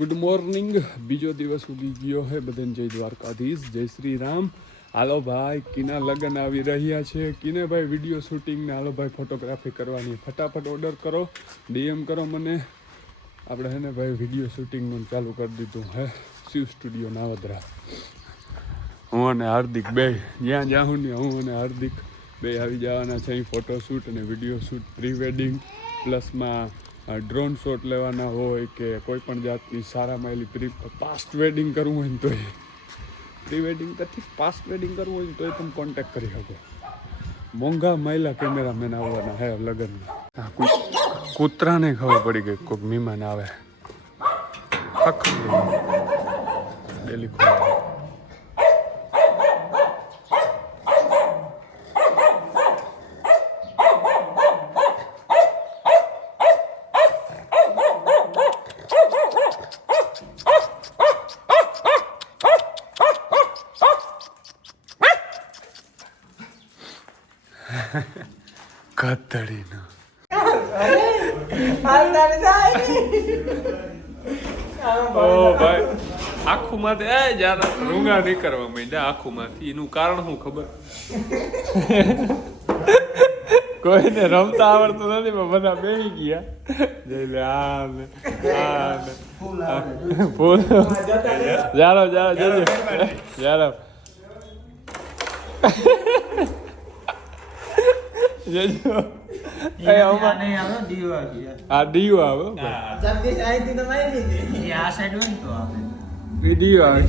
Good morning. બીજો દિવસ ઉગી ગયો હે. બધાને જય દ્વારકાધીશ, જય શ્રી રામ. હાલો ભાઈ, કિના લગ્ન આવી રહ્યા છે. કિને ભાઈ વિડીયો શૂટિંગ ને હાલો ભાઈ ફોટોગ્રાફી કરવાની, ફટાફટ ઓર્ડર કરો, ડીએમ કરો મને. આપણે હે ને ભાઈ વિડીયો શૂટિંગનું ચાલુ કરી દીધું હે શિવ સ્ટુડિયો નાવદરા. હું અને હાર્દિક બે જ્યાં જાઉં ને હું અને હાર્દિક બે આવી જવાના છે અહીં ફોટોશૂટ અને વિડીયો શૂટ, પ્રી વેડિંગ પ્લસમાં ડ્રોન શોટ લેવાના હોય કે કોઈ પણ જાતની સારામાં એલી પાસ્ટ વેડિંગ કરવું હોય ને તો પ્રી વેડિંગ કરતી પાસ્ટ વેડિંગ કરવું હોય ને તોય તમે કોન્ટેક્ટ કરી શકો. મોંઘા માયલા કેમેરામેન આવવાના હે લગ્નમાં. કૂતરાને ખબર પડી ગઈ કોઈક મહેમાન આવે. ડેલી કતડીનો ઓ ભાઈ આખું માંથી જયારે રૂંગા નીકળવા માંડ્યા આખું માંથી. એનું કારણ શું ખબર? કોઈને રમતા આવડતું નથી પણ બધા બેસી ગયા. જઈ લે ફૂલ જારો જજો જારો જજો. આ ડીઓ આવે વિડીયો આવે.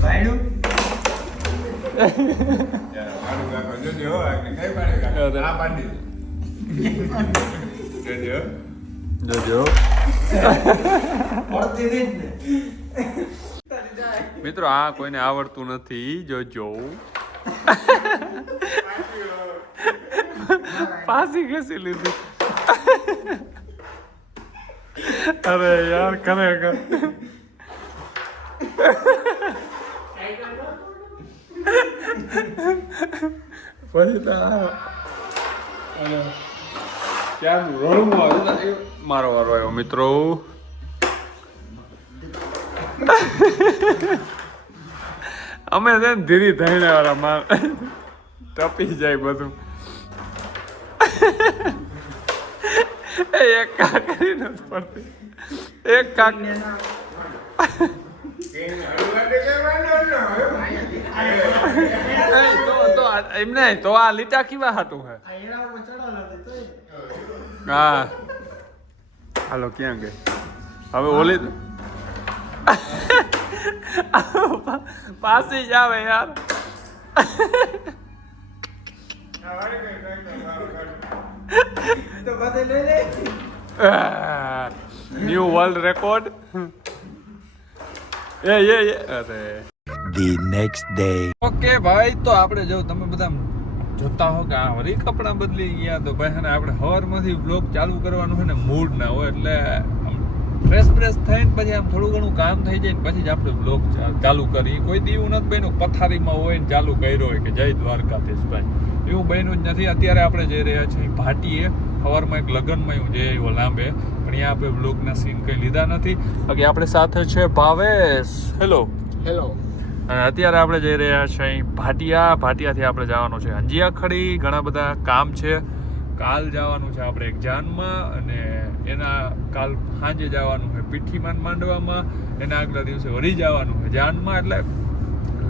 મિત્રો આ કોઈને આવડતું નથી, જોજો. પાસી ખેંચી લીધી. અરે યાર ખરેખર પછી તો ક્યાં રડવું આવે. મારો વારો આવ્યો મિત્રો. અમે છે ને ધીરી થઈને વાળા માર ટપી જાય બધું. એક કાકરી નથી પડતી. એક કાક એમ નહીં તો આ લીટા કેવા હાટું હે. હા હાલો ક્યાં ગઈ હવે ઓલી પાસી જ આવે યાર. New world record. અરે The next day. ઓકે ભાઈ, તો આપણે જો તમે બધા જોતા હો કે આ વળી કપડાં બદલી ગયા તો ભાઈ ને આપણે સવારમાંથી બ્લોગ ચાલુ કરવાનું છે ને મૂડ ના હોય એટલે ફ્રેશ થઈને પછી આમ થોડું ઘણું કામ થઈ જાય ને પછી જ આપણે બ્લોગ ચાલુ કરીએ. કોઈ દીવું નથી બન્યું પથારીમાં હોય ને ચાલુ કર્યો હોય કે જય દ્વારકાધીશ ભાઈ, એવું બન્યું જ નથી. અત્યારે આપણે જઈ રહ્યા છીએ ભાટીએ. સવારમાં એક લગ્નમાં હું જઈ આવ્યો લાંબે, પણ અહીંયા આપણે બ્લોગના સીન કંઈ લીધા નથી. બાકી આપણે સાથે છે ભાવેશ. Hello hello. અને અત્યારે આપણે જઈ રહ્યા છીએ ભાટિયાથી આપણે જવાનું છે અંજિયા ખડી. ઘણા બધા કામ છે. કાલ જવાનું છે આપણે એક જાનમાં અને એના કાલ સાંજે જવાનું છે પીઠીમાન માંડવામાં. એના આગલા દિવસે વળી જવાનું છે જાનમાં. એટલે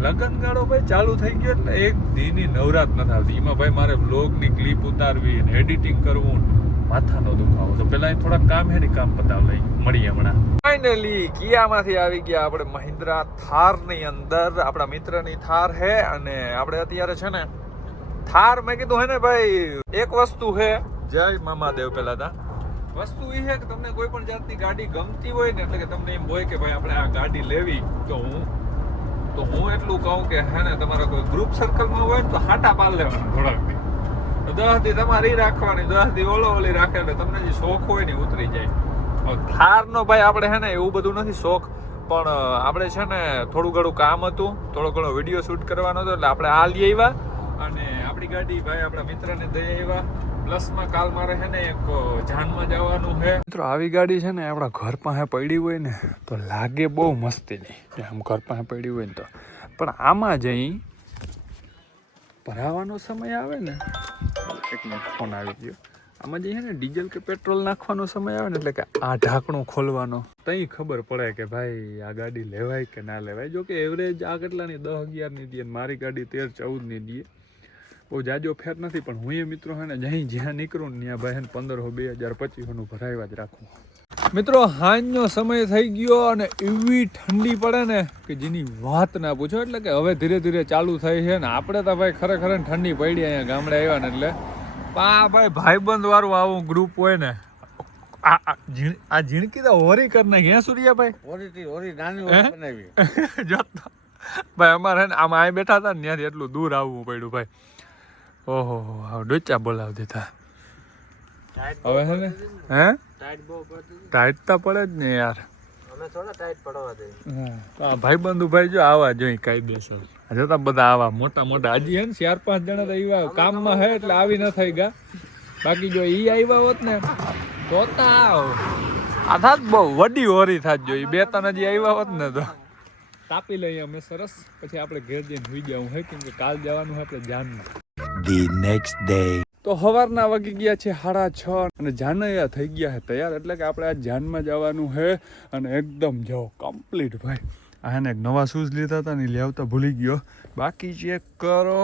લગ્ન ગાળો ભાઈ ચાલુ થઈ ગયો એટલે એક દીની નવરાત નથી આવતી. એમાં ભાઈ મારે બ્લોગની ક્લિપ ઉતારવી અને એડિટિંગ કરવું, માથાનો દુખાવો. તો પેલા થોડા કામ હે ને કામ પતાવ લઈ મળીએ હમણાં. ફાઇનલી કિયામાંથી આવી ગયા આપણે મહિન્દ્રા થારની અંદર. આપણા મિત્રની થાર હે અને આપણે અત્યારે છે ને થાર મેં કીધું હે ને ભાઈ એક વસ્તુ હે. જય મામાદેવ. પેલા તા વસ્તુ એ છે કે તમને કોઈ પણ જાતની ગાડી ગમતી હોય ને એટલે કે તમને એમ હોય કે ભાઈ આપણે આ ગાડી લેવી તો હું એટલું કહું કે હે ને તમારા કોઈ ગ્રુપ સર્કલમાં હોય તો હાટા પાડ લેવાના થોડાક દી. 10 દી તમારી રાખવાની, 10 દી ઓલી રાખે એટલે તમને જે શોખ હોય ને ઉતરી જાય. થારનો ભાઈ આપણે હે ને એવું બધું નથી શોખ, પણ આપણે છે ને થોડું ઘણું કામ હતું, થોડો ઘણો વિડીયો શૂટ કરવાનો હતો એટલે આપણે આ લઈ આવ્યા અને આપણી ગાડી ભાઈ આપણા મિત્રને દઈ આવ્યા. પ્લસમાં કાલ મારે છે ને એક જાનમાં જવાનું છે. મિત્રો આવી ગાડી છે ને આપણા ઘર પાસે પડી હોય ને તો લાગે બહુ મસ્તીની, આમ ઘર પાસે પડી હોય ને તો. પણ આમાં જઈ ભરાવાનો સમય આવે ને, એક મિનિટ ફોન આવી ગયો, આમાં જે છે ને ડીઝલ કે પેટ્રોલ નાખવાનો સમય આવે ને એટલે કે આ ઢાંકણું ખોલવાનો, તઈ ખબર પડે કે ભાઈ આ ગાડી લેવાય કે ના લેવાય. જો કે એવરેજ આ કેટલાની 10-11ની દે, મારી ગાડી 13-14ની દે, બહુ જાજો ફેર નથી. પણ હું એ મિત્રો હે ને જ્યાં નીકળું ને ત્યાં ભાઈ 1500-2000-2500 ભરાવ્યા જ રાખું. મિત્રો હાંજનો સમય થઈ ગયો અને એવી ઠંડી પડે ને કે જેની વાત ના પૂછો. એટલે કે હવે ધીરે ધીરે ચાલુ થઈ છે ને આપણે તો ભાઈ ખરેખર ઠંડી પડી અહીંયા ગામડે આવ્યા ને એટલે ભાઈ ભાઈબંધ વાળું આવું ગ્રુપ હોય ને, આ ઝીણકી તો હોરી કરી નાખી. હે સૂર્યાભાઈ? હોરી નાની હોરી બનાવી. જોતા ભાઈ અમારે ને આમાં અહીં બેઠા હતા ને ત્યાંથી એટલું દૂર આવવું પડ્યું ભાઈ. ઓહો ડોચા બોલાવી દીધા. હવે હે ને ટાઈટ તો પડે જ ને યાર. અમે થોડા ટાઈટ પડવા દે. તો આ ભાઈબંધુ ભાઈ જો આવા જોઈ કાયદેસર જતા બધા આવા મોટા મોટા. હજી હે ને 4-5 જણા તો એવા કામમાં હે એટલે આવી ન થઈ ગયા. બાકી જો ઈ આવ્યા હોત ને તો આ થાત બહુ વડી હોરી થાત. જો 2-3 હજી આવ્યા હોત ને તો તાપી લઈએ અમે સરસ. પછી આપણે ઘેર જઈને સુઈ જવું હે કેમ કે કાલ જવાનું છે આપણે જાનમાં. The next day. તો સવારના વાગી ગયા છે 6:30 અને જાનૈયા થઈ ગયા છે તૈયાર. એટલે કે આપણે આ જાનમાં જવાનું છે અને એકદમ જાઓ કમ્પ્લીટ ભાઈ. આ એક નવા શૂઝ લીધા હતા ને લેવતા ભૂલી ગયો. બાકી ચેક કરો.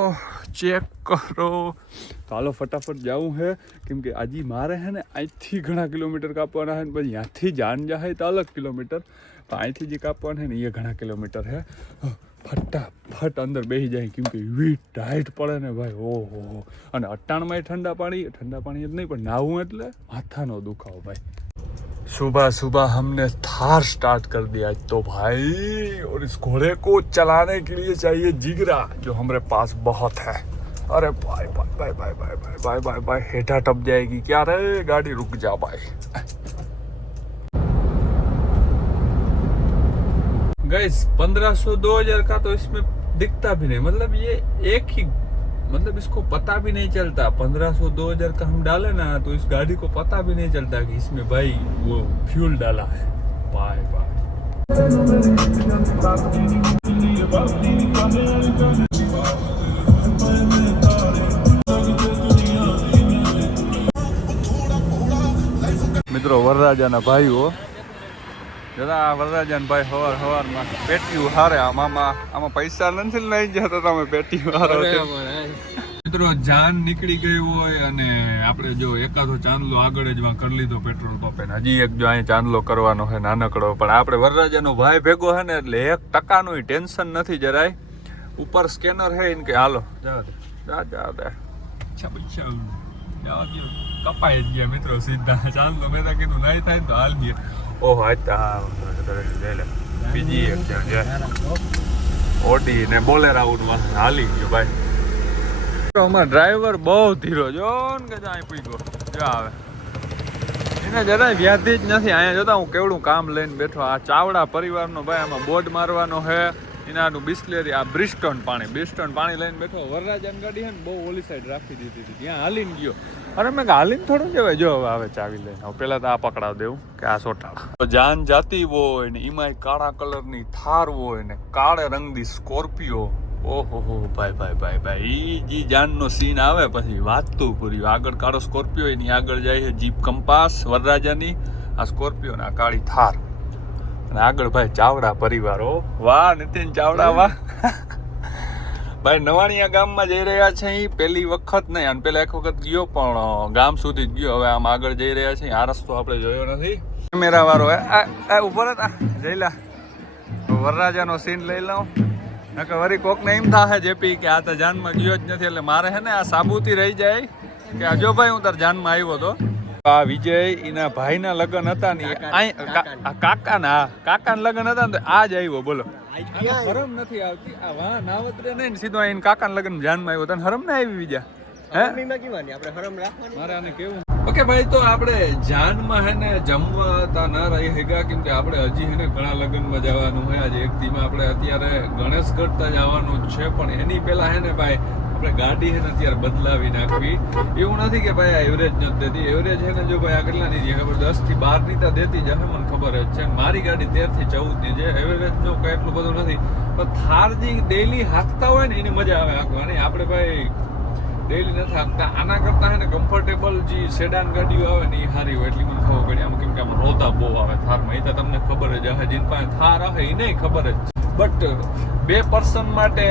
તો હાલો ફટાફટ જવું છે કેમ કે આજે મારે છે ને અહીંથી ઘણા કિલોમીટર કાપવાના છે ને પછી ત્યાંથી જાન જાય તો અલગ કિલોમીટર, પણ અહીંથી જે કાપવાના છે ને એ ઘણા કિલોમીટર છે. ફટાફટ અંદર બેસી જાય કેમ કે એવી ટાઈટ પડે ને ભાઈ. ઓહો. અને અટાણમાં ઠંડા પાણી જ નહીં પણ નાવું એટલે માથાનો દુખાવો ભાઈ. सुबह हमने थार स्टार्ट कर दिया तो भाई, और इस घोड़े को चलाने के लिए चाहिए जिगरा जो हमारे पास बहुत है. अरे भाई हेठा टप जाएगी क्या रे गाड़ी, रुक जा भाई. गाइस 1500-2000 का तो इसमें दिखता भी नहीं, मतलब ये एक ही, मतलब इसको पता भी नहीं चलता. 1500-2000 का हम डाले ना तो इस गाड़ी को पता भी नहीं चलता कि इसमें भाई वो फ्यूल डाला है. बाय મિત્રો વરરાજાના ભાઈઓ જરા વરરાજાન ભાઈ હવારમાં પેટીયું હારે. આમાં પૈસા નથી લઈ જતા તમે પેટીયું હારો. મિત્રો જાન નીકળી ગઈ હોય અને આપણે જો એકાદો ચાંદલો આગળ જ કરી લીધો પેટ્રોલ પંપે, હજી એક જો અહીં ચાંદલો કરવાનો છે નાનકડો. પણ આપણે વરરાજાનો ભાઈ ભેગો છે ને એટલે 1% ટેન્શન નથી જરાય. ઉપર સ્કેનર છે ને કે હાલો જા કપાઈ જ ગયા મિત્રો સીધા ચાંદલો. મેં તો કીધું નહીં થાય તો હાલ ગયા. ઓહો બીજી એક ઓડી ને બોલેરા આઉટમાં હાલી ગયો ભાઈ. અમારો ડ્રાઈવર બહુ ધીરો જો ને કે જાય પૂગ્યો જો આવે. એને જરાય વ્યાધિ જ નથી. અહીંયા જોતા હું કેવડું કામ લઈને બેઠો. આ ચાવડા પરિવારનો ભાઈ આમાં બોર્ડ મારવાનો છે. એનાનું બિસ્લેરી આ બ્રિસ્ટોન પાણી લઈને બેઠો. વરરાજાની ગાડી છે ને બહુ ઓલી સાઈડ રાખી દીધી હતી, ત્યાં હાલીને ગયો. અરે મેં હાલીને થોડું જવાય. જો હવે આવે ચાવી લઈને. હવે પેલા તો આ પકડાવ દેવું કે આ સોટાળા. જાન જાતી હોય ને એમાં કાળા કલરની થાર હોય ને કાળે રંગની સ્કોર્પિયો. ઓહો ભાઈ ઈ જી જાનનો સીન આવે પછી વાતતું પૂરી. આગળ કાળો સ્કોર્પિયો, એની આગળ જાય છે જીપ કંપાસ વરરાજાની, આ સ્કોર્પિયો ને આ કાળી થાર, અને આગળ ભાઈ ચાવડા પરિવારો. વાહ નીતિન ચાવડા વાહ. ભાઈ નવાણિયા ગામમાં જઈ રહ્યા છે. પહેલી વખત નહીં, અને પેલા એક વખત ગયો પણ ગામ સુધી જ ગયો. હવે આમ આગળ જઈ રહ્યા છે. આ રસ્તો આપણે જોયો નથી. કેમેરા વાળો ઉભો હતા જઈલા વરરાજાનો સીન લઈ લઉં. નકર વરી કોક ને એમ થાય જેપી કે આ તો જાનમાં ગયો જ નથી. એટલે મારે હે ને આ સાબુતી રહી જાય કે આજો ભાઈ હું તાર જાનમાં આવ્યો હતો. આ વિજય એના ભાઈના લગ્ન હતા ને કાકાના લગ્ન હતા ને આ જ આવ્યો. બોલો હરમ નથી આવતી. આ વાહ નાવત્રે નહીં સીધો એને કાકાના લગ્ન જાનમાં આવ્યો. તને હરમ ના આવી બીજા મારે આને કેવું. ઓકે ભાઈ તો આપણે જાનમાં હે ને જમવા તા ના રહી હેગા કેમ કે આપણે હજી હે ને ઘણા લગ્નમાં જવાનું હોય. આજે એક દીમાં આપણે અત્યારે ગણેશગઢ જવાનું જ છે, પણ એની પહેલા હે ને ભાઈ આપણે ગાડી છે ને અત્યારે બદલાવી નાખવી. એવું નથી કે ભાઈ આ એવરેજ નથી દેતી. એવરેજ છે ને જો ભાઈ આ કેટલાની છે ખબર, 10 થી 12 ની તો દેતી જ હશે, મને ખબર જ છે. મારી ગાડી 13 થી 14 ની છે. એવરેજ જો કઈ એટલું બધું નથી, પણ થાર જે ડેલી હાંકતા હોય ને એની મજા આવે હાંકવાની. આપણે ભાઈ ડેલી નથી હાંકતા. આના કરતા છે ને કમ્ફર્ટેબલ જે સેડાન ગાડીઓ આવે ને એ સારી હોય એટલી મને ખબર પડી. આમ કેમ કે આમ રોતા બહુ આવે થારમાં, એ તો તમને ખબર જ હશે. જેની પાસે થાર આવે એ નહીં ખબર જ. બટ 2 પર્સન માટે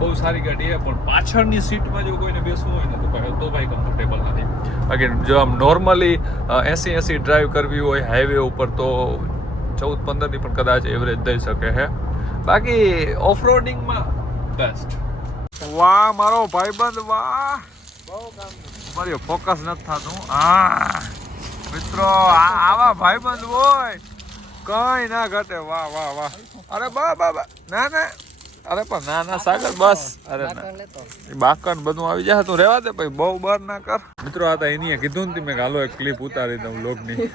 બહુ સારી ગાડી છે, પણ પાછળની સીટમાં જો કોઈને બેસવું હોય ને તો ભાઈ કમ્ફર્ટેબલ નથી. બાકી જો આમ નોર્મલી 80 ડ્રાઈવ કરવી હોય હાઈવે ઉપર તો 14-15 ની પણ કદાચ એવરેજ દઈ શકે છે. બાકી ઓફરોડિંગમાં બેસ્ટ. વાહ મારો ભાઈબંધ, વાહ બહુ કામ મારી ફોકસ નથી થતું. હા મિત્રો, આવા ભાઈબંધ હોય કઈ ના ઘટે. વાહ વાહ વાહ. અરે બા ના ના, અરે પણ ના સાગર બસ. અરે ના, બાકર બધું આવી જાય. તું રહેવા દે ભાઈ, બહુ બર ના કર. મિત્રો આ તો એની કીધું ને મેં હાલો એક ક્લિપ ઉતારી દઉં વ્લોગની.